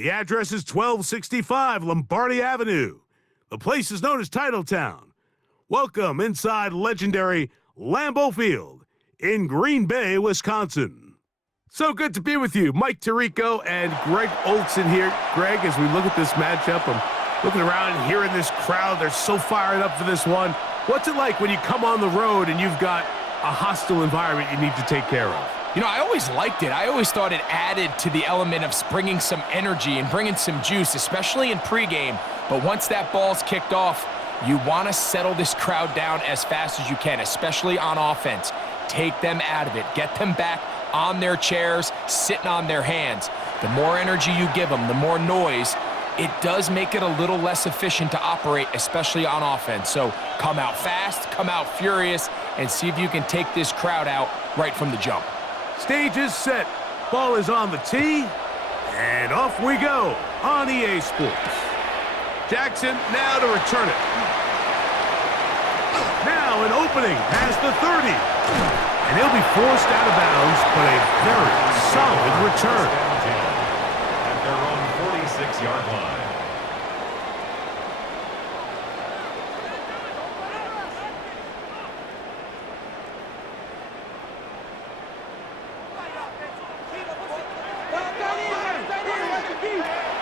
The address is 1265 Lombardi Avenue. The place is known as Titletown. Welcome inside legendary Lambeau Field in Green Bay, Wisconsin. So good to be with you. Mike Tirico and Greg Olson here. Greg, as we look at this matchup, I'm looking around and hearing this crowd. They're so fired up for this one. What's it like when you come on the road and you've got a hostile environment you need to take care of? You know, I always liked it. I always thought it added to the element of bringing some energy and bringing some juice, especially in pregame. But once that ball's kicked off, you want to settle this crowd down as fast as you can, especially on offense. Take them out of it. Get them back on their chairs, sitting on their hands. The more energy you give them, the more noise, it does make it a little less efficient to operate, especially on offense. So come out fast, come out furious, and see if you can take this crowd out right from the jump. Stage is set. Ball is on the tee. And off we go on EA Sports. Jackson now to return it. Now an opening past the 30. And he'll be forced out of bounds, but a very solid return. At their own 46-yard line.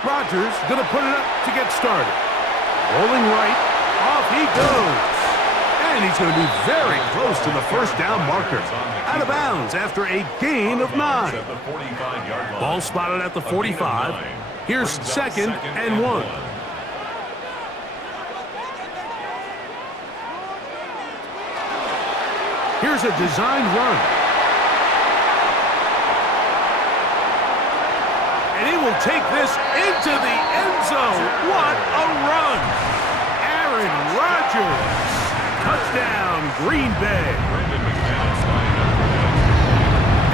Rodgers going to put it up to get started. Rolling right, off he goes. And he's going to be very close to the first down marker. Out of bounds after a gain of 9. Ball spotted at the 45. Here's second and 1. Here's a designed run. And he will take this into the end zone. What a run! Aaron Rodgers. Touchdown, Green Bay.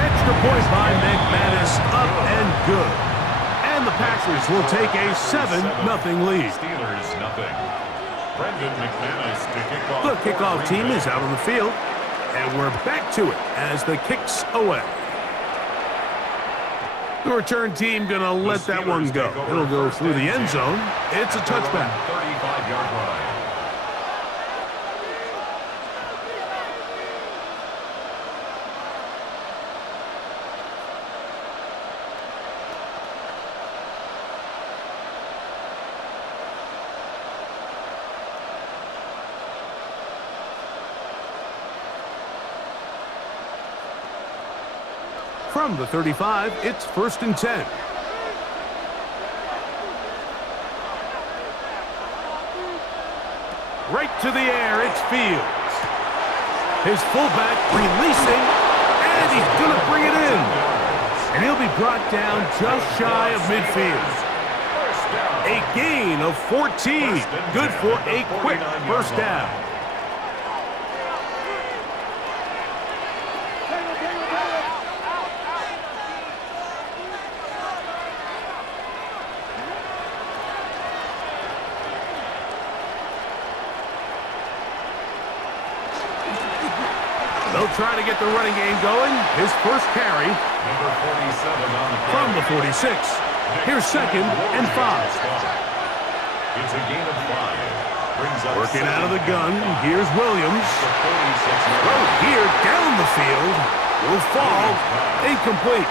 Extra point by McManus, up and good. And the Packers will take a 7-0 lead. Steelers nothing. Brendan McManus to kick off. The kickoff team is out on the field, and we're back to it as the kick's away. The return team going to let that one go. It'll go through the end zone. It's a touchback. 35-yard line. From the 35, it's 1st and 10. Right to the air, it's Fields. His fullback releasing, and he's going to bring it in. And he'll be brought down just shy of midfield. A gain of 14. Good for a quick first down. They'll try to get the running game going. His first carry. Number 47 on the from the 46. Here's second and 5. It's a gain of 5. Brings up working out of the gun. Here's Williams. Throw here down the field. Will fall. Incomplete.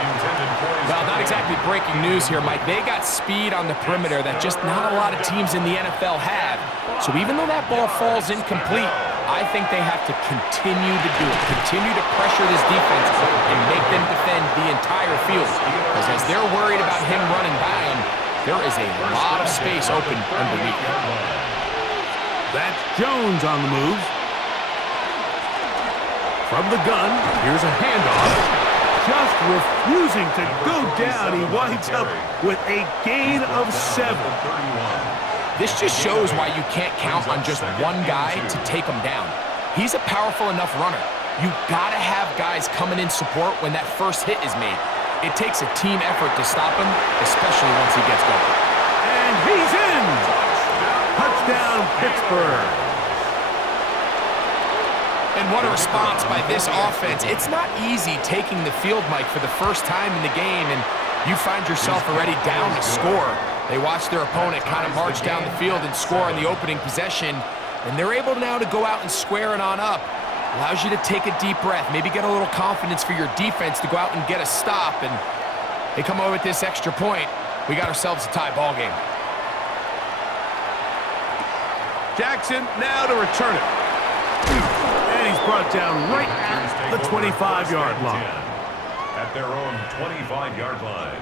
Well, not exactly breaking news here, Mike. They got speed on the perimeter that just not a lot of teams in the NFL have. So even though that ball falls incomplete, I think they have to continue to do it. Continue to pressure this defense and make them defend the entire field. Because as they're worried about him running by him, there is a lot of space open underneath. That's Jones on the move. From the gun, here's a handoff. Just refusing to go down. He winds up with a gain of 7. This just shows why you can't count on just one guy to take him down. He's a powerful enough runner. You gotta have guys coming in support when that first hit is made. It takes a team effort to stop him, especially once he gets going. And he's in! Touchdown, Pittsburgh. And what a response by this offense. It's not easy taking the field, Mike, for the first time in the game. And you find yourself already down to score. They watch their opponent kind of march down the field and score in the opening possession, and they're able now to go out and square it on up. Allows you to take a deep breath, maybe get a little confidence for your defense to go out and get a stop, and they come away with this extra point. We got ourselves a tie ball game. Jackson now to return it. And he's brought down right at the 25-yard line. At their own 25-yard line.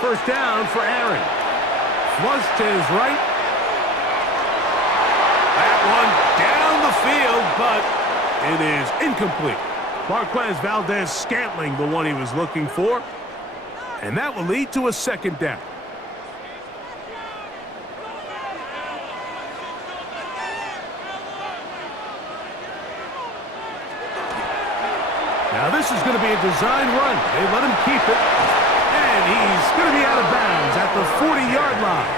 First down for Aaron. Flush to his right. That one down the field, but it is incomplete. Marquez Valdez-Scantling, the one he was looking for. And that will lead to a second down. Now this is going to be a design run. They let him keep it. And he's going to be out of bounds at the 40-yard line.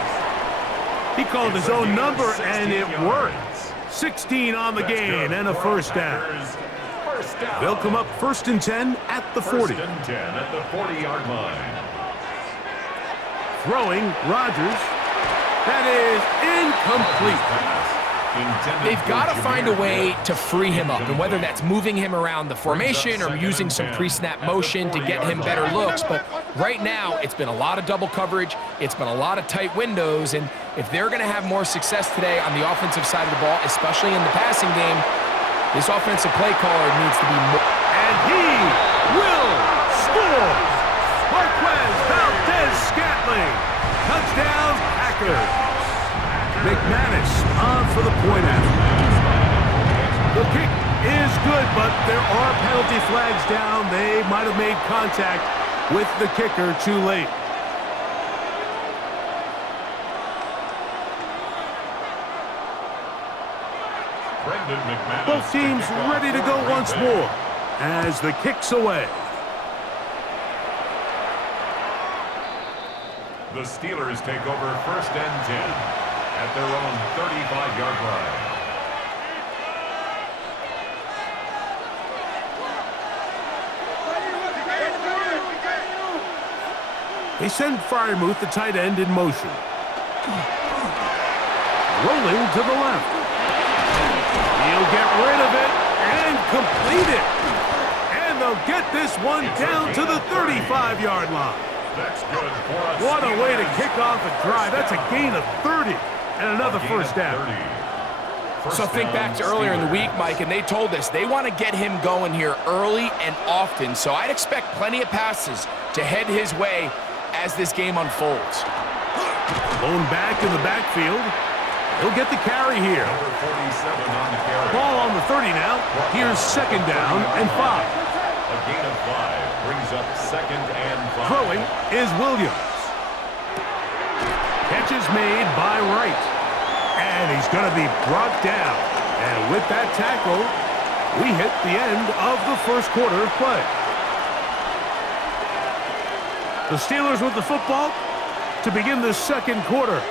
He called his own number, and it worked. 16 on the gain and a first down. They'll come up 1st and 10 at the 40. 1st and 10 at the 40-yard line. Throwing, Rodgers. That is incomplete. They've got to find a way to free him up, and whether that's moving him around the formation or using some pre-snap motion to get him better looks. But right now, it's been a lot of double coverage. It's been a lot of tight windows, and if they're going to have more success today on the offensive side of the ball, especially in the passing game, this offensive play caller needs to be more. And he will score! Marquez Valdez-Scantling. Touchdown, Packers. McManus on for the point after. The kick is good, but there are penalty flags down. They might have made contact with the kicker too late. Both teams ready to go once more as the kick's away. The Steelers take over 1st and 10. At their own 35-yard line. They send Freiermuth, the tight end, in motion. Rolling to the left. He'll get rid of it and complete it. And they'll get this one down to the 35-yard line. That's good for us. What a way to kick off a drive. That's a gain of 30. And another first down. So think back to earlier in the week, Mike, and they told us they want to get him going here early and often. So I'd expect plenty of passes to head his way as this game unfolds. Blown back in the backfield. He'll get the carry here. Number 47 on the carry. Ball on the 30 now. Here's 2nd down and 5. A gain of 5 brings up 2nd and 5. Throwing is Williams. Catch is made by Wright. And he's going to be brought down. And with that tackle, we hit the end of the first quarter of play. The Steelers with the football to begin the second quarter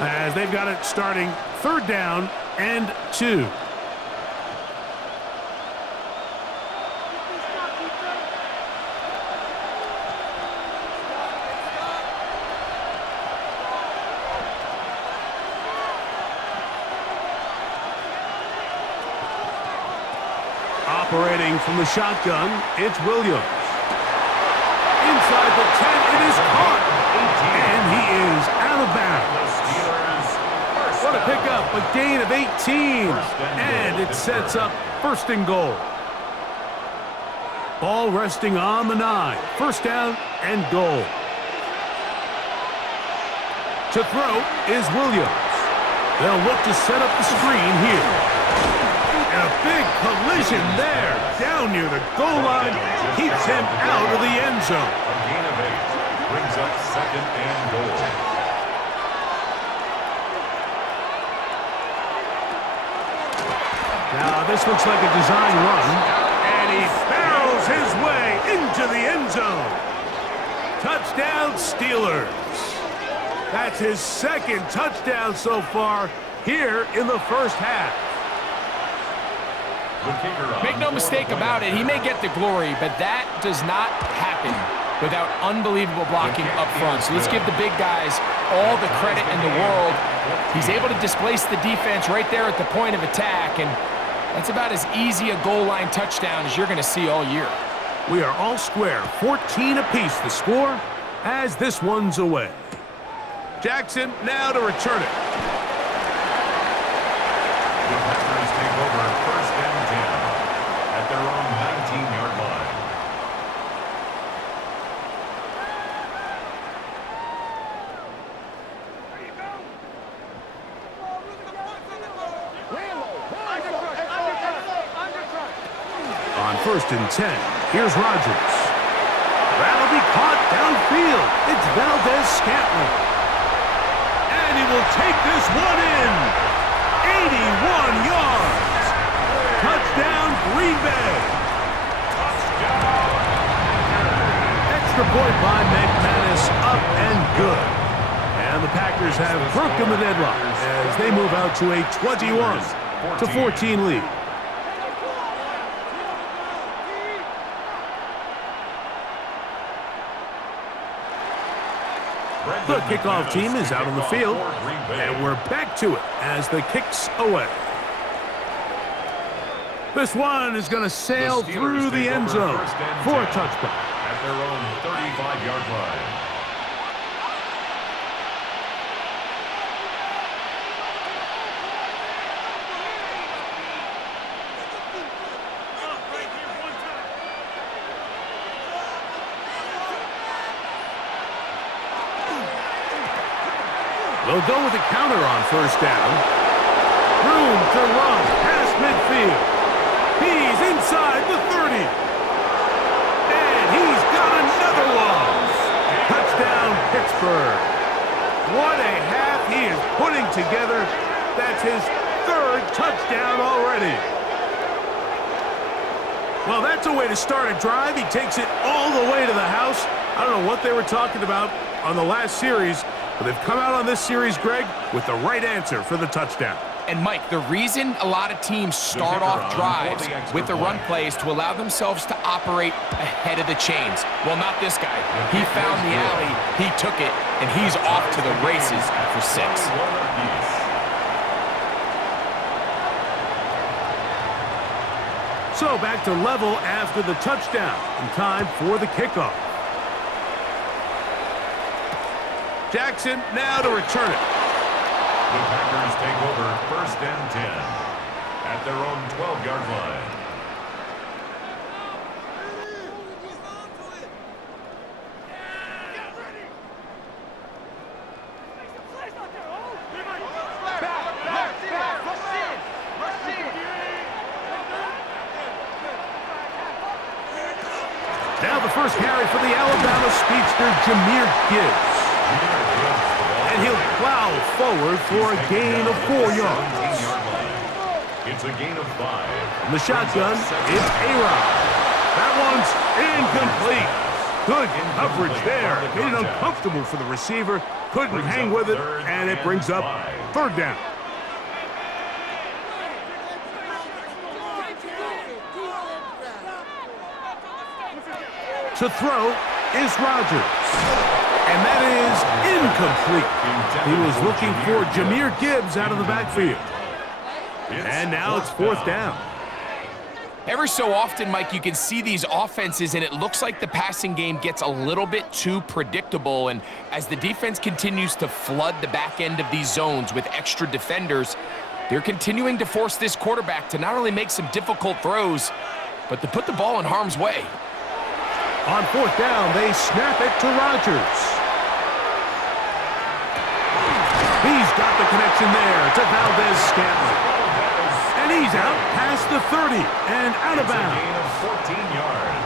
as they've got it starting 3rd down and 2. Operating from the shotgun, it's Williams. Inside the 10, it is caught. And he is out of bounds. What a pickup, a gain of 18. And it sets up 1st and goal. Ball resting on the 9. 1st down and goal. To throw is Williams. They'll look to set up the screen here. And a big collision there, down near the goal line, keeps him out of the end zone. A gain of 8 brings up 2nd and goal. Now This looks like a design run. And he barrels his way into the end zone. Touchdown, Steelers. That's his second touchdown so far here in the first half. Make no mistake about it, he may get the glory, but that does not happen without unbelievable blocking up front. So let's give the big guys all the credit in the world. He's able to displace the defense right there at the point of attack, and that's about as easy a goal line touchdown as you're going to see all year. We are all square, 14 apiece the score as this one's away. Jackson now to return it. The Packers take over first and 10 at their own 19-yard line. On first and 10, here's Rodgers. That'll be caught downfield. It's Valdez-Scantling. And he will take this one in. 81 yards. Touchdown, Green Bay. Extra point by McManus, up and good. And the Packers have broken the deadlock as they move out to a 21-14 lead. The kickoff team is out on the field, and we're back to it as the kick's away. This one is going to sail through the end zone for a touchdown. At their own 35-yard line. They'll go with a counter on first down. Room to run past midfield. He's inside the 30. And he's got another one. Touchdown, Pittsburgh. What a half he is putting together. That's his third touchdown already. Well, that's a way to start a drive. He takes it all the way to the house. I don't know what they were talking about on the last series, but they've come out on this series, Greg, with the right answer for the touchdown. And, Mike, the reason a lot of teams start off drives with the run plays to allow themselves to operate ahead of the chains. Well, not this guy. He found the alley, he took it, and he's off to the races for 6. So back to level after the touchdown, and time for the kickoff. Jackson now to return it. The Packers take over first and 10 at their own 12-yard line. Now the first carry for the Alabama speedster, Jahmyr Gibbs. And he'll plow forward for a gain of 4 yards. It's a gain of 5. In the shotgun, it's A-Rod. That one's incomplete. Good coverage there. Made it uncomfortable for the receiver. Couldn't hang with it, and it brings up third down. To throw is Rodgers. And that is incomplete. He was looking for Jahmyr Gibbs out of the backfield. And now it's fourth down. Every so often, Mike, you can see these offenses, and it looks like the passing game gets a little bit too predictable. And as the defense continues to flood the back end of these zones with extra defenders, they're continuing to force this quarterback to not only make some difficult throws, but to put the ball in harm's way. On fourth down, they snap it to Rodgers. He's got the connection there to Valdez-Scantling. And he's out past the 30 and out of bounds.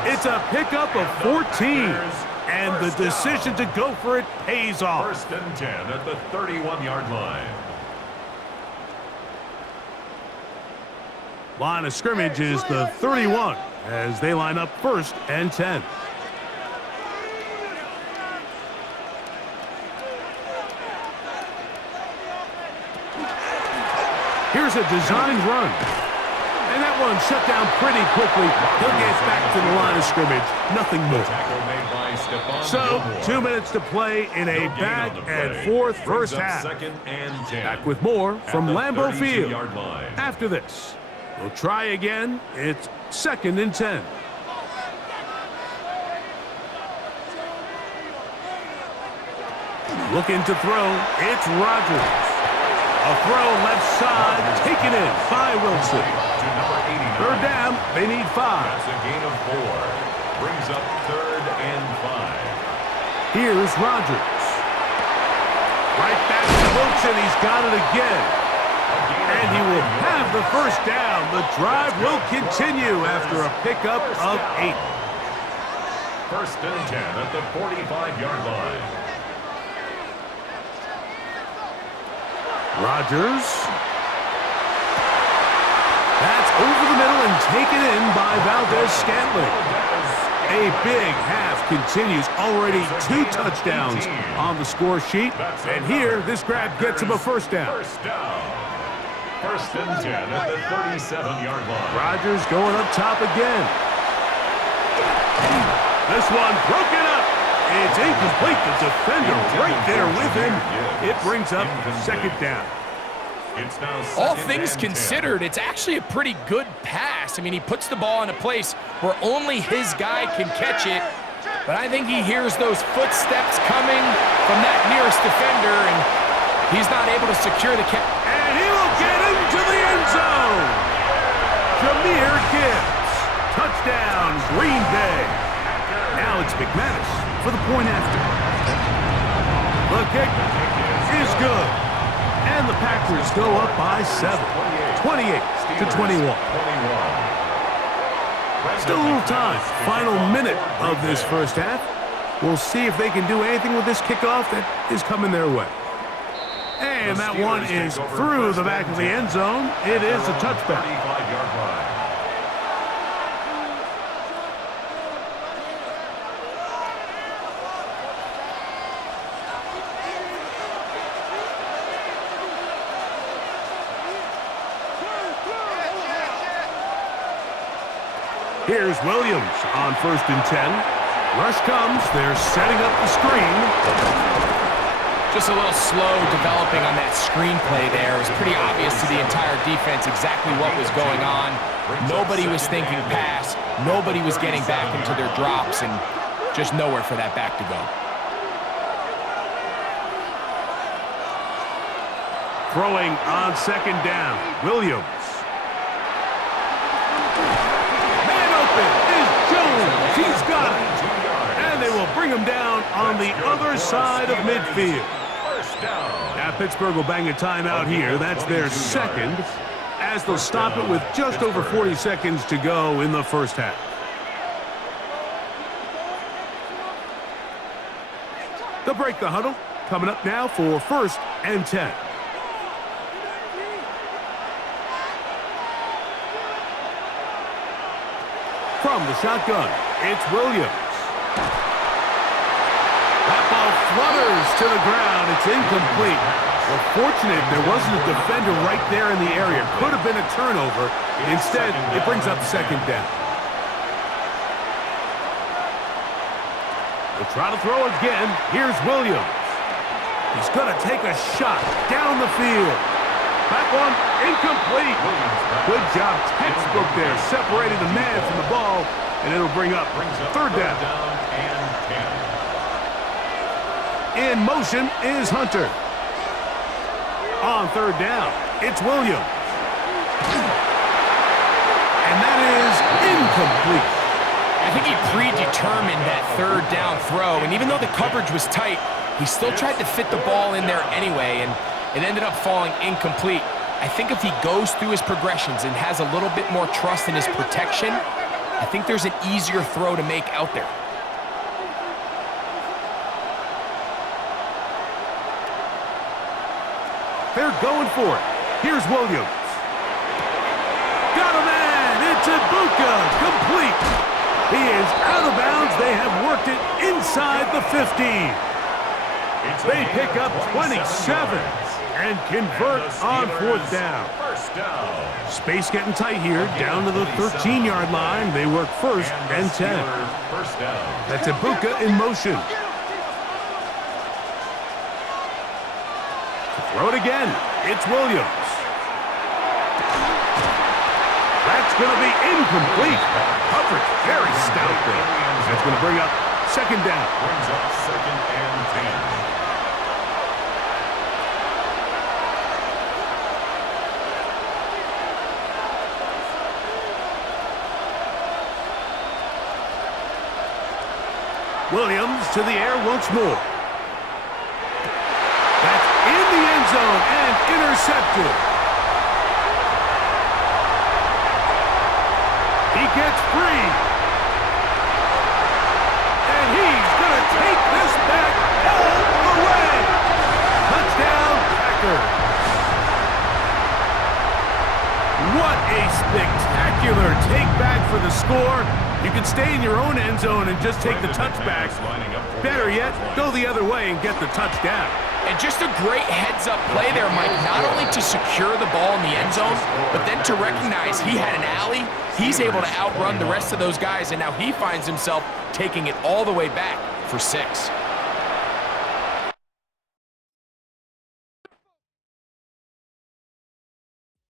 It's a pickup of 14. And the decision to go for it pays off. First and 10 at the 31-yard line. Line of scrimmage is the 31 as they line up 1st and 10. Here's a designed run. And that one shut down pretty quickly. He'll get back to the line of scrimmage. Nothing more. So, 2 minutes to play in a back and forth first half. Back with more from Lambeau Field. After this, we'll try again. It's 2nd and 10. Looking to throw. It's Rodgers. A throw left side, taken in by Wilson. 3rd down, they need 5. That's a gain of 4. Brings up 3rd and 5. Here's Rodgers. Right back to Wilson. He's got it again. And he will have the 1st down. The drive will continue after a pickup of 8. 1st and 10 at the 45-yard line. Rodgers. That's over the middle and taken in by Valdez-Scantling. A big half continues. Already 2 touchdowns on the score sheet. And here, this grab gets him a 1st down. 1st and 10 at the 37-yard line. Rodgers going up top again. This one broken up. It's incomplete. The defender right there with him. It brings up 2nd down. All things considered, it's actually a pretty good pass. I mean, he puts the ball in a place where only his guy can catch it. But I think he hears those footsteps coming from that nearest defender, and he's not able to secure the catch. And he will get into the end zone. Jahmyr Gibbs. Touchdown, Green Bay. Now it's McManus for the point after. The kick is good. And the Packers go up by 7. 28-21. Still a little time. Final minute of this first half. We'll see if they can do anything with this kickoff that is coming their way. And that one is through the back of the end zone. It is a touchback. Here's Williams on 1st and 10. Rush comes. They're setting up the screen. Just a little slow developing on that screenplay there. It was pretty obvious to the entire defense exactly what was going on. Nobody was thinking pass. Nobody was getting back into their drops, and just nowhere for that back to go. Throwing on 2nd down. Williams. He's got it. And they will bring him down on the other side of midfield. Now Pittsburgh will bang a timeout here. That's their 2nd, as they'll stop it with just over 40 seconds to go in the first half. They'll break the huddle. Coming up now for 1st and 10. From the shotgun, it's Williams. That ball flutters to the ground. It's incomplete. Well, fortunate there wasn't a defender right there in the area. Could have been a turnover. Instead, it brings up 2nd down. They'll try to throw again. Here's Williams. He's going to take a shot down the field. That one incomplete. Good job, textbook there, separating the man from the ball, and it'll bring up 3rd down. In motion is Hunter. On 3rd down, it's Williams. And that is incomplete. I think he predetermined that 3rd down throw, and even though the coverage was tight, he still tried to fit the ball in there anyway, and it ended up falling incomplete. I think if he goes through his progressions and has a little bit more trust in his protection, I think there's an easier throw to make out there. They're going for it. Here's Williams. got a man. It's Ibuka, complete. He is out of bounds. They have worked it inside the 15. They pick up 27 and convert on fourth down. First down. Space getting tight here, down to the 13-yard line. They work first and 10. First down. That's Ibuka in motion. Throw it again. It's Williams. That's going to be incomplete. Coverage very stout there. That's going to bring up second down. Brings up second and 10. Williams to the air once more. That's in the end zone and intercepted. He gets free. And he's going to take this back all the way. Touchdown, Packers. What a spectacular take back for the score. You can stay in your own end zone and just take the touchback. Better yet, go the other way and get the touchdown. And just a great heads-up play there, Mike, not only to secure the ball in the end zone, but then to recognize he had an alley. He's able to outrun the rest of those guys, and now he finds himself taking it all the way back for 6.